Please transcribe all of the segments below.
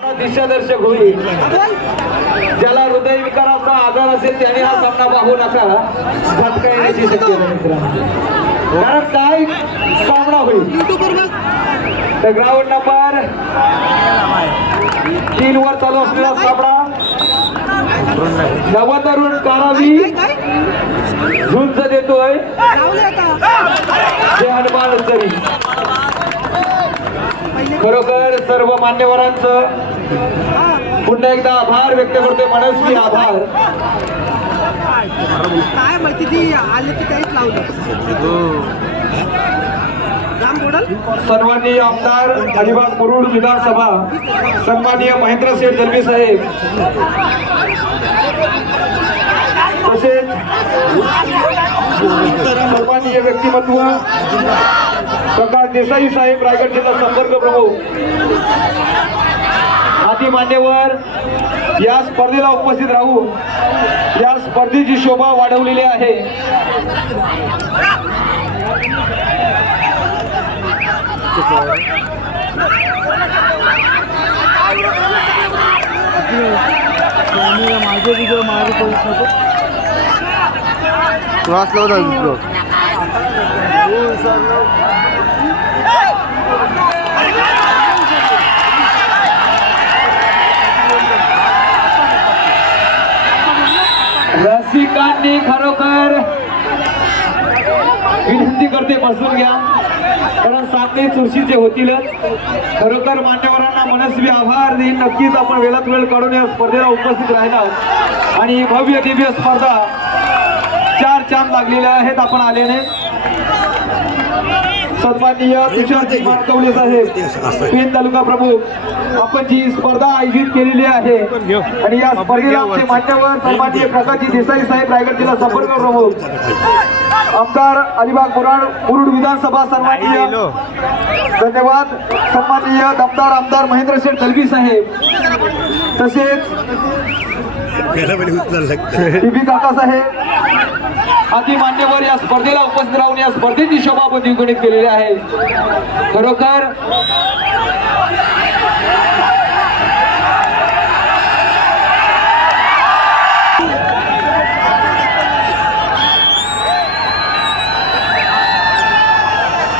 दिशादर्शक होईल. ज्याला हृदयविकाराचा आजार असेल त्याने हा सामना पाहू नका. झटका येण्याची शक्यता मित्रांनो. कारण काय? सामना होईल. तर ग्राउंड नंबर तीन वर चालू असलेला सामना. नवतरुण कारावी झुंज देतोय. जे हनुमान तरी खरोखर सर्व मान्यवरांचं पुन्हा एकदा आभार व्यक्त करतोय मनस्वी आभार. काय माहिती ती आले की काहीच लावलं. सन्माननीय आमदार अलिबाग मुरुड विधानसभा सन्माननीय महेंद्र शेठ दलवी साहेब. तसेच सन्माननीय व्यक्तिमत्व प्रकाश देसाई साहेब रायगड जिल्हा संपर्क प्रमुख. आदी मान्यवर या स्पर्धेला उपस्थित राहून या स्पर्धेची शोभा वाढवलेली आहे. माझे व्हिडिओ माझे क्रॉस लावत आहे दुसरं रसिकांनी खरोखर विनंती करते बसून घ्या. कारण सामने चुरशीचे होतीलच खरोखर मान्यवरांना मनस्वी आभार देईन. नक्कीच आपण वेळात वेळ काढून या स्पर्धेला उपस्थित राहिला आणि भव्य दिव्य स्पर्धा चार चांद लागलेल्या आहेत आपण आलेले सन्माननीय तुषार मानकवले साहेब पेन तालुका प्रमुख आपण जी स्पर्धा आयोजित केलेली आहे आणि या स्पर्धेला आमचे मान्यवर सन्माननीय प्रकाशजी देसाई साहेब रायगड जिल्हा संपर्क प्रमुख आमदार अलिबाग मुराड मुरुड विधानसभा सन्माननीय धन्यवाद. सन्माननीय दमदार आमदार महेंद्र शेठ दलवी साहेब तसेच टीव्ही मान्यवर या स्पर्धेला उपस्थित राहून या स्पर्धेची शोभा आपण द्विगुणित केलेली आहे. खरोखर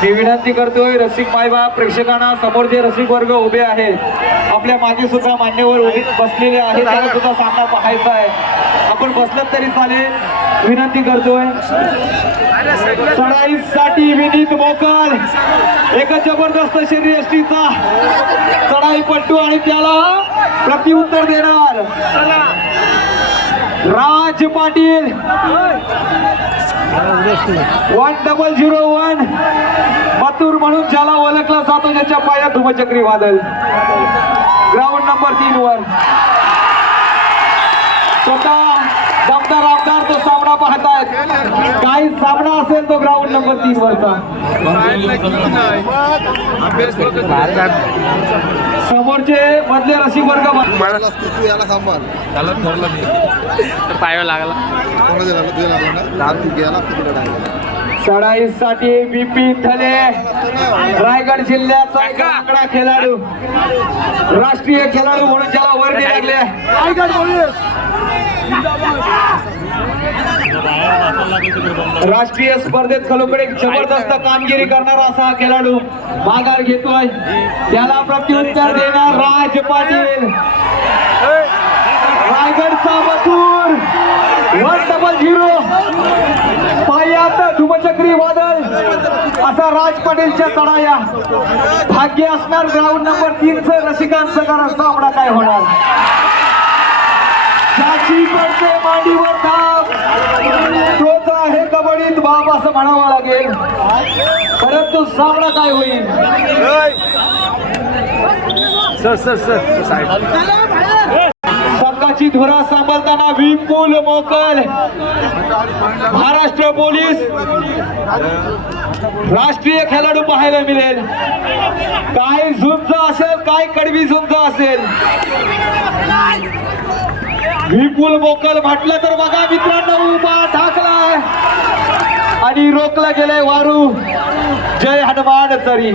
मी विनंती करतोय रसिक मायबाप प्रेक्षकांना समोर जे रसिक वर्ग उभे आहेत आपल्या मागे सुद्धा मान्यवर उभे बसलेले आहेत त्यांना सुद्धा सामना पाहायचा आहे. आपण बसलात तरी चालेल. विनंती करतोय. चढाईसाठी विनीत मोकल. एक जबरदस्त शरीर यष्टीचा चढाई पट्टू आणि त्याला प्रत्युत्तर देणार. Raj Patil. One double zero one Mathur म्हणून ज्याला ओळखला जातो ज्याच्या पायात धुमचक्री वादळ. ग्राउंड नंबर तीन वर. स्वतः दमदार आमदार तो सामना पाहतायत. काही सामना असेल तो ग्राउंड नंबर तीन वरचा. समोरचे मधले रसिक वर्ग पायावर लागला. चढाईसाठी बिपिन थले रायगड जिल्ह्याचा एक आकडा खेळाडू राष्ट्रीय खेळाडू म्हणून ज्याला वर्णी लागले. राष्ट्रीय स्पर्धेत एक जबरदस्त कामगिरी करणारा असा हा खेळाडू माघार घेतोय. त्याला प्रत्युत्तर देणार राज पाटील. रायगडचा मथुर. One double zero. पायात धुमचक्री वादळ. असा राज पाटीलच्या चढाया. भाग्य असणार ग्राउंड नंबर तीनचं. रसिकांचं कारण सामना काय होणार? ज्याची पडते मांडीवर थाप तोच आहे कबड्डीत बाप असं म्हणावं लागेल. परंतु सामना काय होईल? सर सर सर साहेब. सरकारची धुरा सांभाळताना विपुल मोकल. महाराष्ट्र पोलीस राष्ट्रीय खेळाडू पाहायला मिळेल. काय झुंज असेल काय कडवी झुंज असेल. विपुल मोकल म्हटलं तर बघा मित्रांनो उभा ठाकलाय. आणि रोखला गेलाय वारू. जय हनुमान तरी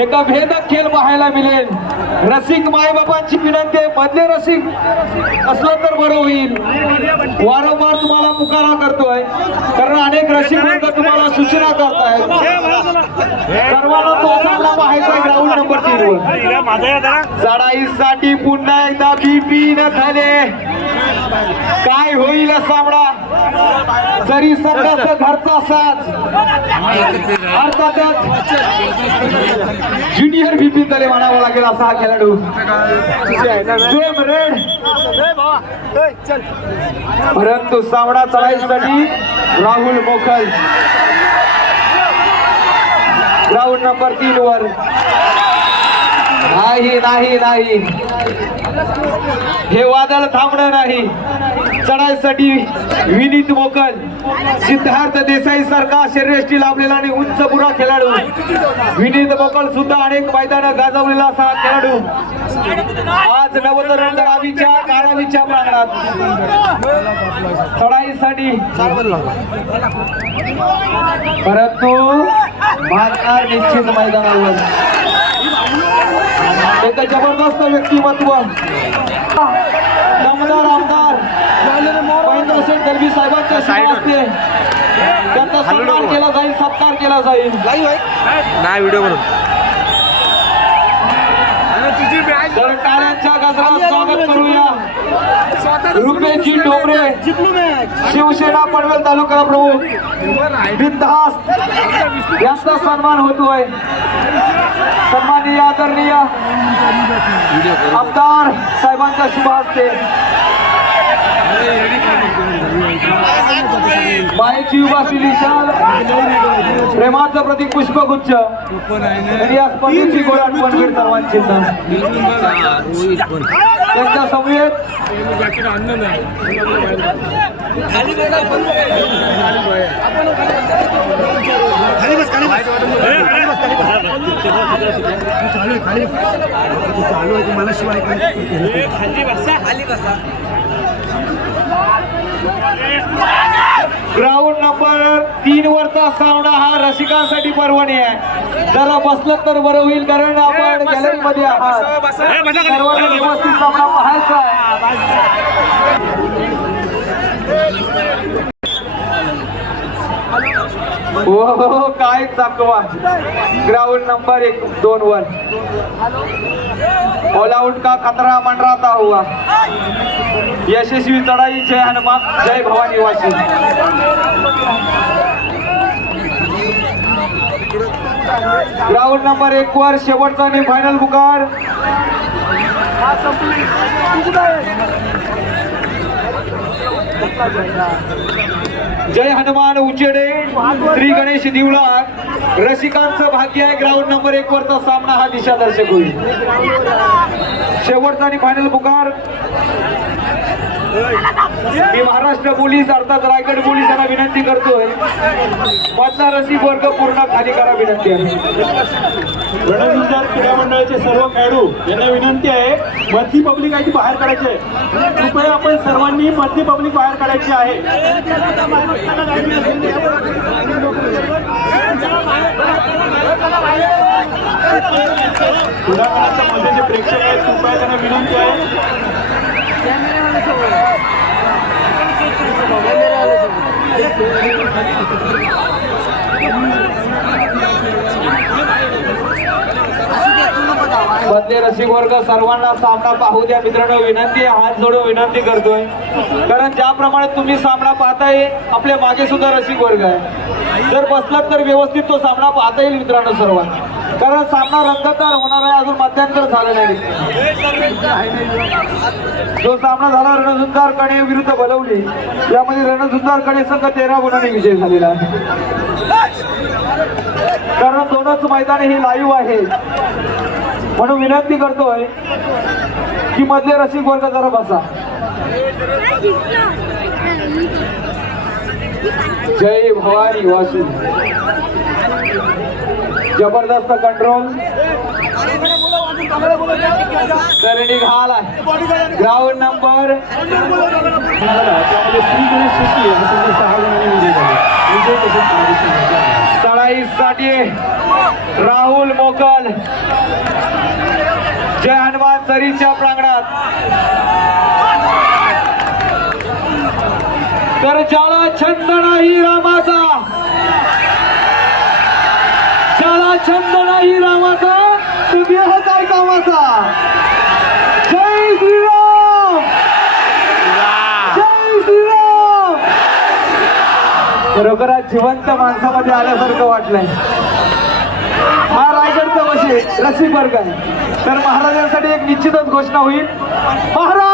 एका भेदक खेळ पाहायला मिळेल. रसिक मायबापांची विनंती आहे. मधले रसिक असलं तर बरं होईल. वारंवार तुम्हाला पुकारा करतोय. कारण अनेक रसिक वर्ग तुम्हाला सूचना करतायत. सर्वांना तो चांगला पाहायचा ग्राउंड नंबर तीन वर चढाईसाठी पुन्हा एकदा बीपी न झाले. काय होईल सामना? जरी संघाचा घरचा साथ अर्थातच ज्युनियर बीपी तले म्हणावं लागेल असा हा खेळाडू. रेड परंतु सामना चढाईसाठी राहुल मोखल. ग्राउंड नंबर तीन वर. नाही नाही नाही. हे वादळ थांबणं नाही. चढाईसाठी विनीत मोकल. सिद्धार्थ देसाई सारखा शरीरयष्टी लाभलेला आणि उंच बुरा खेळाडू. विनीत मोकल सुद्धा अनेक मैदान गाजवलेला असा खेळाडू. आज नवतरण गावीच्या कारावीच्या प्रांगणात. चढाईसाठी. परंतु मारणार निश्चित मैदानावर. एक जबरदस्त व्यक्तिमत्व. दमदार आमदार. महेंद्र सिंग दलवी साहेबांच्या हस्ते त्यांचा सन्मान केला जाईल सत्कार केला जाईल. नाही व्हिडिओ तर टाळ्यांच्या गजरात स्वागत करूया. रुपेशजी डोबरे शिवसेना पनवेल तालुका प्रमुख बिनधास्त यांचा सन्मान होतोय. सन्माननीय आदरणीय आमदार साहेबांच्या शुभ हस्ते. मायेची उभासलेली निशाल प्रेमाचं प्रतीक पुष्पगुच्छ आणि या स्पर्धेची गोळाट सर्वांची. त्यांच्या समवेत ग्राउंड नंबर तीन वरचा सामना हा रसिकांसाठी परवानी आहे. जरा बसलं तर बरं होईल कारण आपण गॅलरी मध्ये आहात. सर्वांना व्यवस्थित सामना पाहायचा आहे. हो, हो हो काय चाकवा. ग्राउंड नंबर एक दोन वर ऑल आउट का खतरा मंडराता हुआ यशस्वी चढाई जय हनुमान जय भवानी वाशी. ग्राउंड नंबर एक वर शेवटचा आणि फायनल बुकार जय हनुमान उचेडे श्री गणेश दिवला रसिकांचं भाग्य आहे ग्राउंड नंबर एक वरचा सामना हा दिशादर्शक होईल. शेवटचा आणि फायनल पुकार. मी महाराष्ट्र पोलीस अर्थात रायगड पोलिसांना विनंती करतोय. मधला वर्ग पूर्ण खाली करा विनंती आहे. रणविचार क्रीडा मंडळाचे सर्व खेळाडू यांना विनंती आहे मधली पब्लिक आहे ती बाहेर काढायची आहे. कृपया आपण सर्वांनी मधली पब्लिक बाहेर काढायची आहे. प्रेक्षक आहेत कृपया त्यांना विनंती आहे. मधले रसिक वर्ग सर्वांना सामना पाहू द्या. मित्रांनो विनंती आहे हात जोडून विनंती करतोय. कारण ज्याप्रमाणे तुम्ही सामना पाहताय आपल्या मागे सुद्धा रसिक वर्ग आहे. जर बसलात तर व्यवस्थित तो सामना पाहता येईल मित्रांनो सर्वांना. कारण सामना रंगतदार होणार आहे अजून मध्यांतर झालं नाही. जो सामना झाला रणझुंजार कणे विरुद्ध बलवली. यामध्ये रणझुंजार कणे संघ तेरा गुणांनी विजय झालेला आहे. कारण दोनच मैदाने हे लाईव्ह आहे. म्हणून विनंती करतोय की मधले रसिक वर्ग जरा बसा. जय भवानी वासू जबरदस्त कंट्रोल तर निघाला ग्राउंड नंबर सडाई साठी राहुल मोकल. जय हनुमान सरीच्या प्रांगणात. तर ज्याला छंद नाही रामाचा नाही रामाचा तो देह काय कामाचा? जय श्रीराम! जय श्रीराम! खरोखर जिवंत माणसामध्ये आल्यासारखं वाटलंय. हा रायगडचा वशी रसिक वर्ग आहे तर महाराजांसाठी एक निश्चितच घोषणा होईल. महाराज!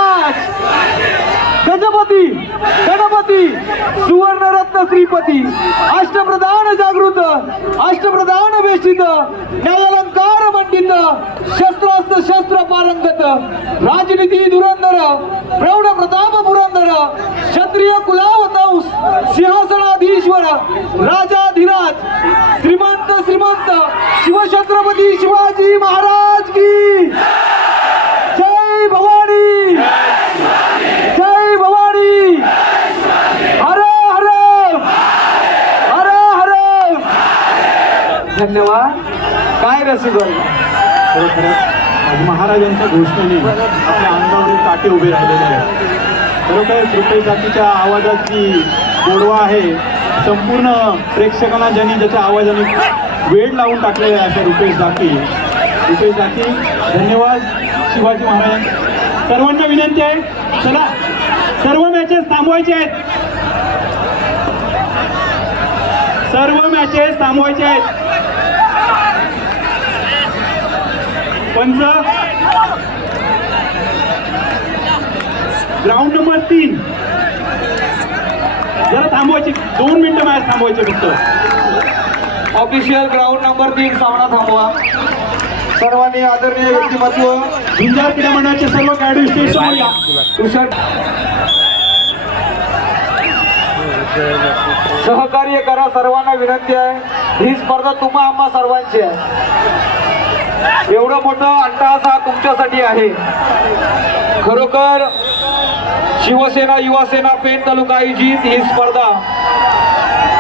गजपती गणपती सुवर्णरत्न श्रीपती अष्टप्रधान जागृत अष्टप्रधान वेशित न्यायालंकार मंडित शस्त्रास्त्र शस्त्र पारंगत राजनीती धुरंधर प्रौढ प्रताप पुरंदर क्षत्रिय कुलावतांस सिंहासनाधीश्वर राजाधिराज श्रीमंत श्रीमंत शिवछत्रपती शिवाजी महाराज की जय भवानी जय भवानी हर हर हर हर धन्यवाद काय रसिक खरोखरच आज महाराजांच्या घोषणेने आपल्या अंगावरील काटे उभे राहिलेले आहेत. खरोखर कृपे जातीच्या आवाजाची गोडवा आहे. संपूर्ण प्रेक्षकांना ज्यांनी ज्याच्या आवाजाने वेळ लावून टाकलेला आहे अशा रुपेश जाती रुपेश जाती धन्यवाद. शिवाजी महाराज सर्वांना विनंती आहे. चला सर्व मॅचेस थांबवायचे आहेत. सर्व मॅचेस थांबवायचे आहेत. पंच ग्राउंड नंबर तीन. जरा थांबवायची दोन मिनिटं मॅच थांबवायचे फक्त. ऑफिशियल ग्राउंड नंबर तीन सामना थांबवा. सर्वांनी आदरणीय व्यक्तिमत्व. झुंजार क्रीडा मंडळाचे सर्व खेळाडू स्टेज या तुषार सहकार्य करा सर्वांना विनंती आहे. ही स्पर्धा तुम्हा आम्हा सर्वांची आहे. एवढं मोठं अट्टहास हा तुमच्यासाठी आहे. खरोखर शिवसेना युवासेना पेण तालुका आयोजित ही स्पर्धा.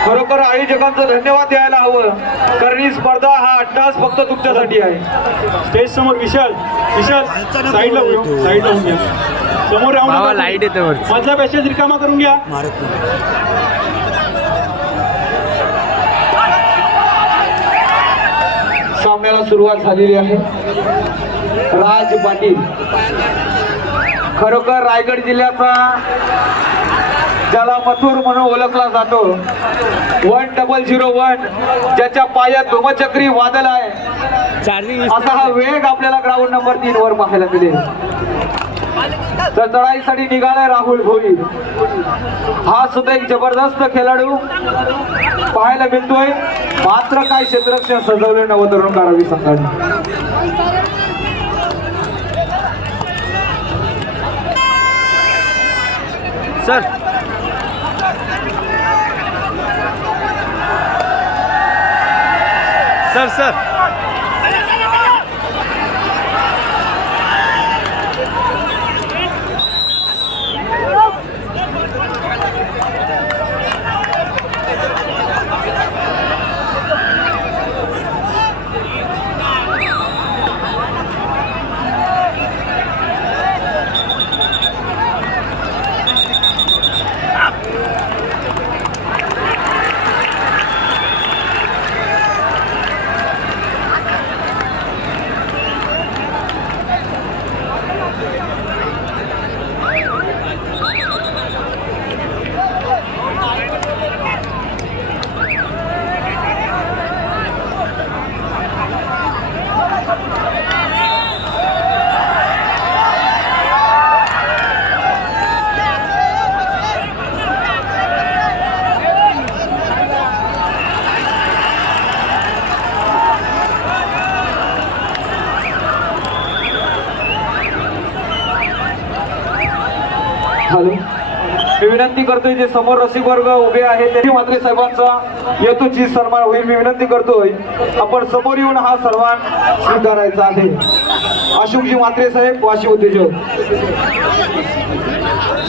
खरोखर आयोजकांचं धन्यवाद द्यायला हवं. कारण ही स्पर्धा हा अट्टहास फक्त तुमच्यासाठी आहे. स्टेज समोर विशाल. विशाल साईडला साईडला समोर राहून light येते. मधला पॅसेज रिकामा करून घ्या. सामन्याला सुरुवात झालेली आहे. राज पाटील. खरोखर रायगड जिल्ह्याचा ज्याला मथुर म्हणून ओळखला जातो. वन डबल झिरो वन ज्याच्या पायात धुमचक्री वादळ आहे. असा हा वेग आपल्याला ग्राउंड नंबर तीन वर पाहायला मिळेल. तर चढाईसाठी निघालाय राहुल भोई. हा सुद्धा एक जबरदस्त खेळाडू. पाहायला मिळतोय. मात्र काय क्षेत्ररक्षण सजवले नवतरुण करावी संघाने. सर. सर सर हॅलो मी विनंती करतोय जे समोर रसिक वर्ग उभे आहे त्यांनी मात्र साहेबांचा येतोची सन्मान होईल. मी विनंती करतोय आपण समोर येऊन हा सन्मान स्वीकारायचा आहे. अशोकजी मात्रे साहेब वाशी उद्योजक.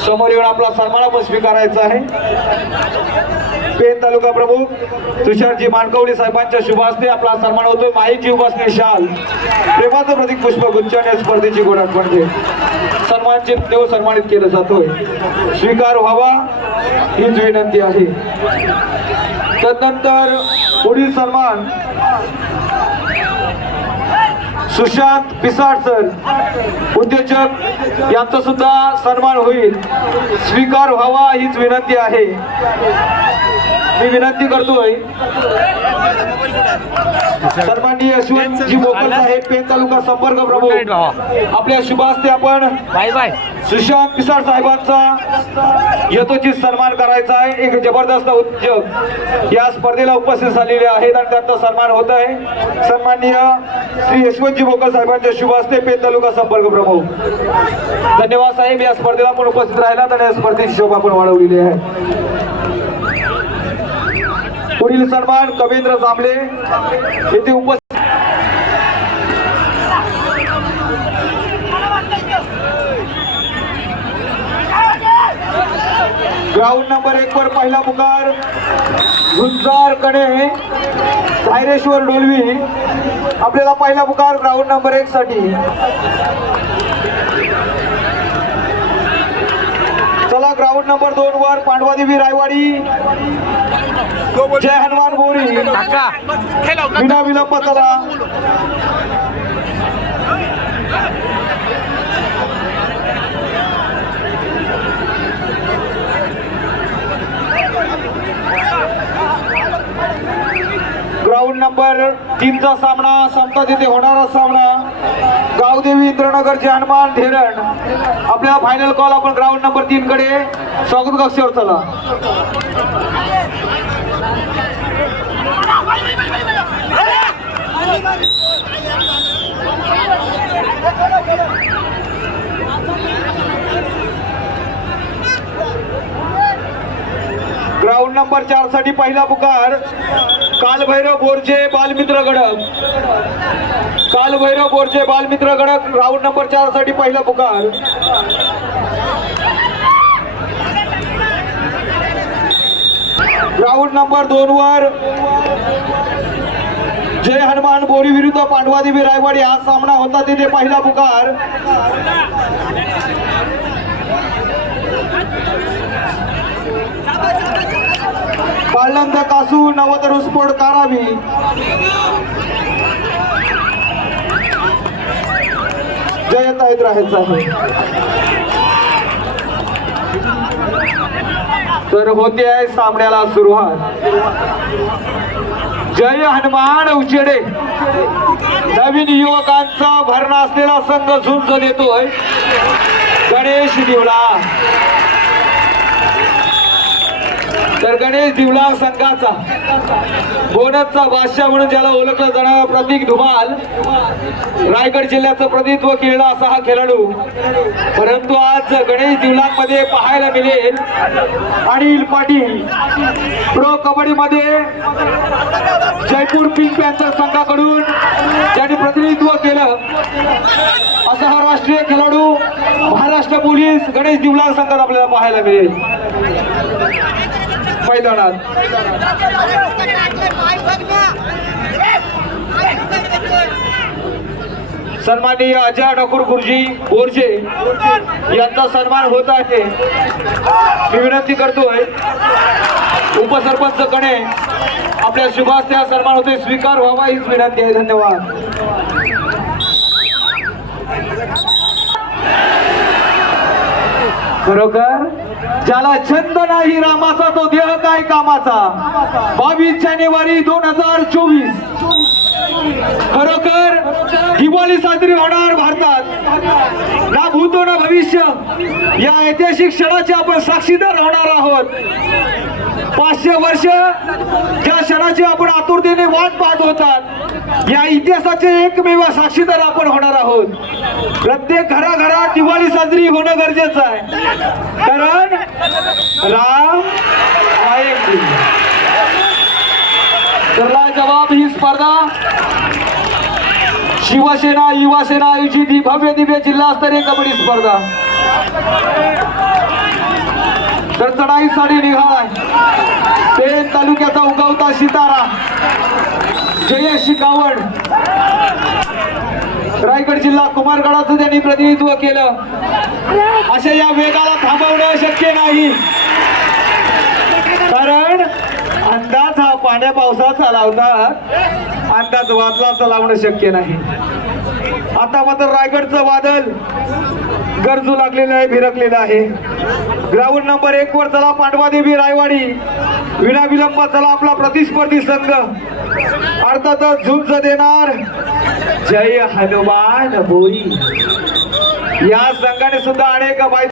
समोर येऊन आपला सन्मान आपण स्वीकारायचा आहे. पेन तालुका प्रमुख तुषारजी मानकवली साहेबांच्या शुभ हस्ते आपला सन्मान होतोय. माईची उपासने शाल. प्रेमाचं प्रतीक पुष्प गुंचन या स्पर्धेची गोडात म्हणजे सन्मानचित देव सन्मानित केलं जातोय. स्वीकार व्हावा हीच विनंती आहे. तदनंतर पुढील सन्मान सुशांत पिसाड सर. उद्योजक यांचा सुद्धा सन्मान होईल. स्वीकार व्हावा हीच विनंती आहे. मी विनंती करतोय सन्माननीय यशवंतजी मोकल साहेब पेन तालुका संपर्क प्रमुख. आपल्या शुभ हस्ते आपण बाय बाय. सुशांत पिसाळ साहेबांचा यथोचित सन्मान करायचा आहे. एक जबरदस्त उद्योग या स्पर्धेला उपस्थित झालेले आहेत आणि त्यांचा सन्मान होत आहे. सन्माननीय श्री यशवंतजी भोकर साहेबांच्या शुभ हस्ते पेन तालुका संपर्क प्रमुख. धन्यवाद साहेब. या स्पर्धेला आपण उपस्थित राहिलात आणि या स्पर्धेची शोभा आपण वाढवलेली आहे. पुढील सन्मान कवींद्र जांभळे येथे उपस्थित ग्राउंड नंबर एक वर पहिला पुकार झुंजार कणे धायरेश्वर डोलवी आपल्याला पहिला पुकार ग्राउंड नंबर एक साठी. चला ग्राउंड नंबर दोन वर पांडवादेवी रायवाडी. जय हनुमान काका. विना विलंब चला. ग्राउंड नंबर तीनचा सामना संपता तिथे होणारा सामना. गावदेवी इंद्रनगर हनुमान धेरण आपल्या फायनल कॉल आपण ग्राउंड नंबर तीन कडे. स्वागत कक्षावर चला. ग्राउंड नंबर चारसाठी पहिला पुकार. कालभैरव बोरचे बालमित्र गडक. कालभैरव बोरचे बालमित्र गडक राऊंड नंबर चारसाठी पहिला पुकार. राऊंड नंबर दोन वर. जय हनुमान बोरी विरुद्ध पांडवादेवी रायवाड. हा सामना होता तिथे पहिला पुकार. पाळंद कासू नवतर उस्फोट कारावी. जयता येत राहायचं आहे तर होते आहे सामन्याला सुरुवात. जय हनुमान उचेडे नवीन युवकांचा भरणा असलेला संघ झुंज देतोय. गणेश दिवला तर गणेश दिवला संघाचा बोनसचा बादशाह म्हणून ज्याला ओळखलं जाणारा प्रतीक धुमाल रायगड जिल्ह्याचं प्रतिनिधित्व केलेला असा हा खेळाडू. परंतु आज गणेश दिवलांमध्ये पाहायला मिळेल अनिल पाटील. प्रो कबड्डीमध्ये जयपूर पिंक पॅन्थर संघाकडून त्यांनी प्रतिनिधित्व केलं. असा हा राष्ट्रीय खेळाडू महाराष्ट्र पोलीस गणेश दिवला संघात आपल्याला पाहायला मिळेल. मैदानात सन्माननीय अजय ठाकूर गुरुजी बोरजे यांचा सन्मान होत आहे. मी विनंती करतोय उपसरपंच कडे आपल्या शुभास त्या सन्मान होते स्वीकार व्हावा हीच विनंती आहे. धन्यवाद. खरोखर? ज्याला छंद नाही रामाचा तो देह काय कामाचा? बावीस जानेवारी दोन हजार चोवीस. खरोखर दिवाळी साजरी होणार भारतात. ना भूतो ना भविष्य. या ऐतिहासिक क्षणाचे आपण साक्षीदार होणार आहोत. पाचशे वर्ष ज्या क्षणाची आपण आतुरतेने वाट पाहत होतात. या इतिहासाचे एकमेव साक्षीदार आपण होणार आहोत. प्रत्येक घराघरात दिवाळी साजरी होणं गरजेचं आहे. कारण राम जवाब ही स्पर्धा. शिवसेना युवासेना आयोजित ही भव्य दिव्य जिल्हास्तरीय कबड्डी स्पर्धा. तर चढाईसाठी निघालाय. पेण तालुक्याचा उगवता सितारा. जयेश शिकावड रायगड जिल्हा कुमारगडाचं त्यांनी प्रतिनिधित्व केलं. अशा या वेगाला थांबवणं शक्य नाही. कारण अंदाज हा पाण्या पावसाचा लावतात अंदाज वादलाचा लावणं शक्य नाही. आता मात्र रायगडचं वादल गरजू लागलेलं आहे भिरकलेलं आहे. ग्राउंड नंबर एक वर चला पांडवादेवी रायवाडी. विना विलंब चला आपला प्रतिस्पर्धी संघ. अर्थातच झुंज देणार. जय हनुमान बोई. या संघाने सुद्धा अनेक